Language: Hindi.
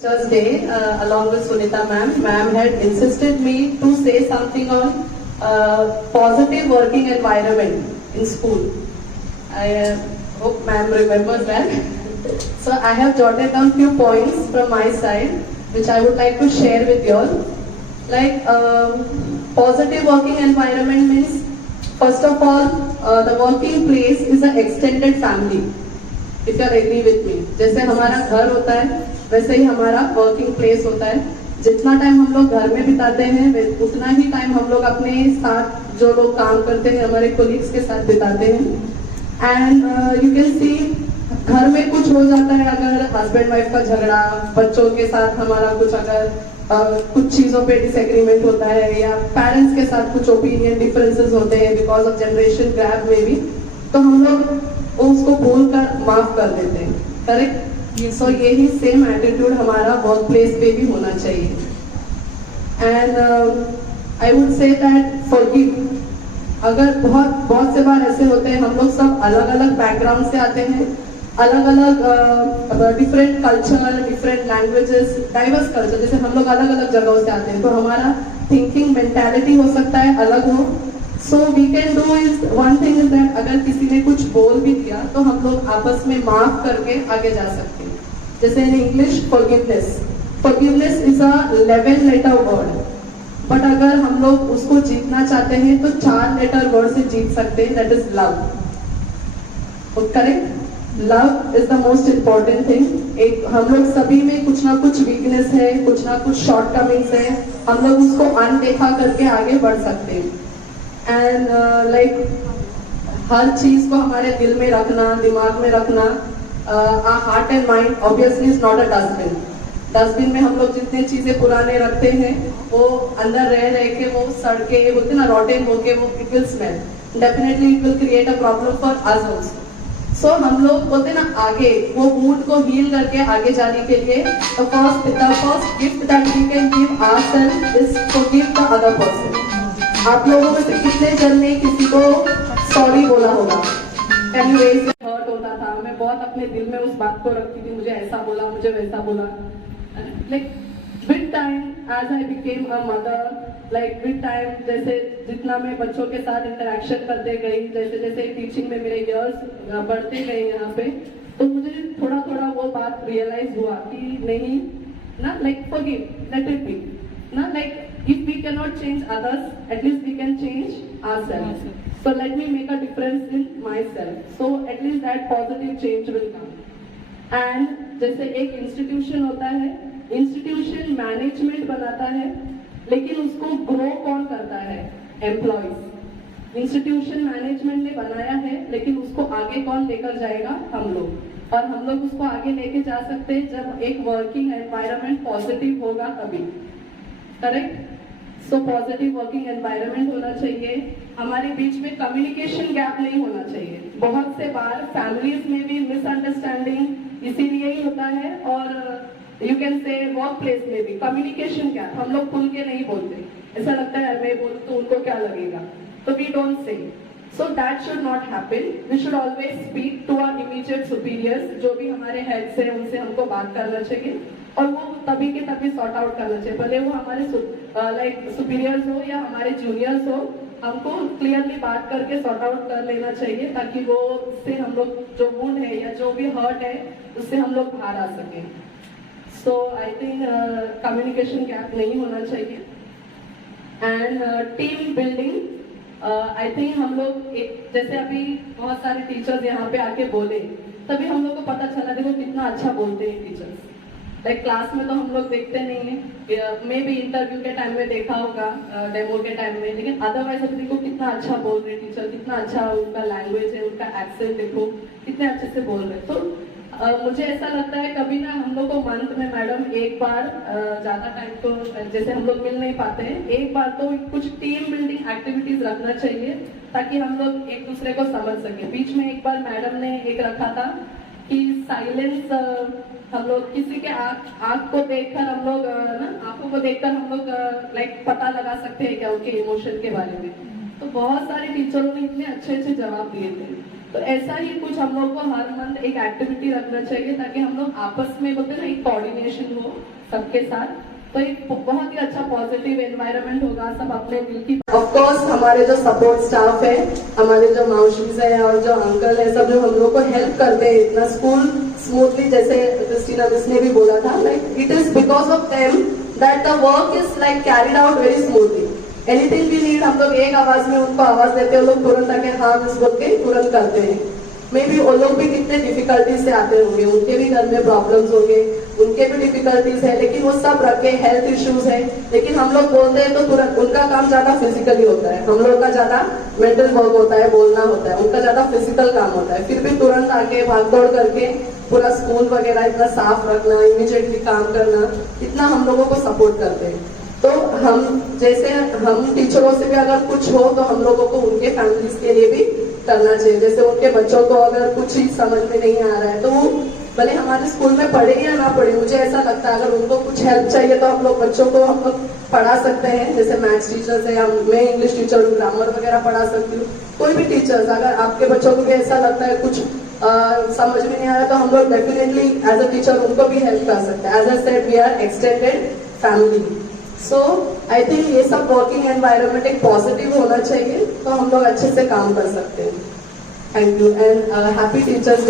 Teachers Day along with Sunita ma'am. Ma'am had insisted me to say something on positive working environment in school. I hope ma'am remembers that. So I have jotted down few points from my side which I would like to share with you all. Like positive working environment means first of all the working place is an extended family. If you agree with me, जैसे हमारा घर होता है वैसे ही हमारा वर्किंग प्लेस होता है. जितना टाइम हम लोग घर में बिताते हैं उतना ही टाइम हम लोग अपने साथ जो लोग काम करते हैं हमारे कोलीग्स के साथ बिताते हैं. एंड यू कैन सी घर में कुछ हो जाता है, अगर हस्बैंड वाइफ का झगड़ा, बच्चों के साथ हमारा कुछ अगर कुछ चीजों पे डिसएग्रीमेंट होता है या पेरेंट्स के साथ कुछ ओपिनियन डिफरेंसेस होते हैं बिकॉज ऑफ जनरेशन गैप में भी, तो हम लोग उसको भूल कर माफ कर देते हैं. करेक्ट. सो यही सेम एटीट्यूड हमारा वर्क प्लेस पे भी होना चाहिए. And I would say that forgive. अगर बहुत से बार ऐसे होते हैं, हम लोग सब अलग अलग बैकग्राउंड से आते हैं, अलग अलग different culture, different languages, diverse culture, जैसे हम लोग अलग अलग जगहों से आते हैं तो हमारा थिंकिंग मेंटालिटी हो सकता है अलग हो. So we can do is one thing is that अगर किसी ने कुछ बोल भी दिया तो हम लोग आपस में माफ करके आगे जा सकते हैं. जैसे in English forgiveness. Forgiveness is a 11 letter word, but अगर हम लोग उसको जीतना चाहते हैं तो 4 लेटर वर्ड से जीत सकते हैं, that is love. Correct. Love is the most important thing. एक हम लोग सभी में कुछ ना कुछ वीकनेस है, कुछ ना कुछ शॉर्टकमिंग्स है, हम लोग उसको अनदेखा करके आगे बढ़ सकते हैं. एंड लाइक हर चीज को हमारे दिल में रखना, दिमाग में रखना. Our heart and mind obviously is not a dustbin. Dustbin में हम लोग जितने चीजें पुराने रखते हैं वो अंदर रह के वो सड़ के बोलते ना रोटेन होके वो it will smell. Definitely it will create a problem for us also. So हम लोग बोलते ना आगे वो वुंड को हील करके आगे जाने के लिए the first gift that we can give ourselves is forgive the other person. आप लोगों में से कितने जन ने किसी को सॉरी बोला होगा? Can you raise? हर्ट होता था, मैं बहुत अपने दिल में उस बात को रखती थी, मुझे ऐसा बोला, मुझे वैसा बोला. Like with time as I became a mother, like with time जैसे जितना मैं बच्चों के साथ इंटरेक्शन करते गई, जैसे जैसे टीचिंग में मेरे इयर्स बढ़ते गए यहाँ पे, तो मुझे थोड़ा थोड़ा वो बात रियलाइज हुआ कि नहीं ना, like forgive, let it be ना. Like if we cannot change others, at least we can change ourselves. So let me make a difference in myself. So at least that positive change will come. And जैसे एक इंस्टीट्यूशन होता है, इंस्टीट्यूशन मैनेजमेंट बनाता है, लेकिन उसको ग्रो कौन करता है? एम्प्लॉइज. इंस्टीट्यूशन मैनेजमेंट ने बनाया है लेकिन उसको आगे कौन लेकर जाएगा? हम लोग. और हम लोग उसको आगे लेके जा सकते हैं जब एक वर्किंग एनवायरनमेंट पॉजिटिव होगा तभी. Correct. So positive working environment होना चाहिए. हमारे बीच में कम्युनिकेशन गैप नहीं होना चाहिए. बहुत से बार फैमिलीज में भी मिसअंडरस्टैंडिंग इसीलिए ही होता है, और you can say work place में भी कम्युनिकेशन गैप. हम लोग खुल के नहीं बोलते, ऐसा लगता है मैं बोलूं तो उनको क्या लगेगा, तो we don't say. So that should not happen. We should always speak to our immediate superiors. जो भी हमारे हेड से उनसे हमको बात करना चाहिए और वो तभी के तभी सॉर्ट आउट करना चाहिए. भले वो हमारे लाइक सुपीरियर्स हो या हमारे जूनियर्स हो, हमको क्लियरली बात करके सॉर्ट आउट कर लेना चाहिए ताकि वो उससे हम लोग जो वुंड है या जो भी हर्ट है उससे हम लोग बाहर आ सकें. सो आई थिंक कम्युनिकेशन गैप नहीं होना चाहिए. And team building. I think हम लोग एक जैसे अभी बहुत सारे टीचर्स यहाँ पे आके बोले तभी हम लोग को पता चला देखो कितना अच्छा बोलते हैं टीचर्स. लाइक क्लास में तो हम लोग देखते नहीं है, मे भी इंटरव्यू के टाइम में देखा होगा, डेमो के टाइम में, लेकिन अदरवाइज अभी देखो कितना अच्छा बोल रहे टीचर, कितना अच्छा उनका लैंग्वेज है, उनका एक्सेंट देखो कितने अच्छे से बोल रहे. तो मुझे ऐसा लगता है कभी ना हम लोग को मंथ में मैडम एक बार, ज्यादा टाइम तो जैसे हम लोग मिल नहीं पाते हैं, एक बार तो कुछ टीम बिल्डिंग एक्टिविटीज रखना चाहिए ताकि हम लोग एक दूसरे को समझ सके. बीच में एक बार मैडम ने एक रखा था कि साइलेंस, हम लोग किसी के आंख को देखकर हम लोग ना आंखों को देखकर हम लोग लाइक पता लगा सकते हैं क्या उनके इमोशन के बारे में. तो बहुत सारे टीचरों ने इतने अच्छे अच्छे जवाब दिए थे. तो ऐसा ही कुछ हम लोग को हर मंथ एक एक्टिविटी रखना चाहिए ताकि हम लोग आपस में बोलते हैं ना एक कोऑर्डिनेशन हो सबके साथ, तो एक बहुत ही अच्छा पॉजिटिव एनवायरनमेंट होगा। सब अपने दिल की ऑफ कोर्स हमारे जो सपोर्ट स्टाफ है, हमारे जो माउशीज है और जो अंकल है, सब जो हम लोग को हेल्प करते हैं इतना स्कूल स्मूथली, जैसे क्रिस्टीना मिस ने भी बोला था, like it is because of them that the work is like carried out very smoothly. Anything we need, हम लोग एक आवाज में उनको आवाज देते हैं, वो लोग तुरंत आके हाँ मिस बोल के तुरंत करते हैं। मे बी वो लोग भी कितने डिफिकल्टीज से आते होंगे, उनके भी घर में प्रॉब्लम्स होंगे, उनके भी डिफिकल्टीज है, लेकिन वो सब रखे, हेल्थ इश्यूज है, लेकिन हम लोग बोलते हैं तो तुरंत, उनका काम ज्यादा फिजिकली होता है, हम लोग का ज्यादा मेंटल वर्क होता है, बोलना होता है, उनका ज्यादा फिजिकल काम होता है, फिर भी तुरंत आके भाग दौड़ करके पूरा स्कूल वगैरह इतना साफ रखना, इमीडिएटली काम करना, इतना हम लोगों को सपोर्ट करते हैं। तो हम जैसे हम टीचरों से भी अगर कुछ हो तो हम लोगों को उनके फैमिलीज के लिए भी करना चाहिए। जैसे उनके बच्चों को अगर कुछ ही समझ में नहीं आ रहा है तो वो भले हमारे स्कूल में पढ़े या ना पढ़े, मुझे ऐसा लगता है अगर उनको कुछ हेल्प चाहिए तो हम लोग बच्चों को हम लोग पढ़ा सकते हैं। जैसे मैथ्स टीचर्स है, मैं इंग्लिश टीचर हूँ, ग्रामर वगैरह पढ़ा सकती हूँ, कोई भी टीचर्स, अगर आपके बच्चों को भी ऐसा लगता है कुछ समझ में नहीं आ रहा तो हम लोग डेफिनेटली एज अ टीचर उनको भी हेल्प कर सकते हैं। As I said, we are extended family. So I think ये सब वर्किंग एनवायरनमेंट एक पॉजिटिव होना चाहिए, तो हम लोग अच्छे से काम कर सकते हैं। Thank you and happy teachers day.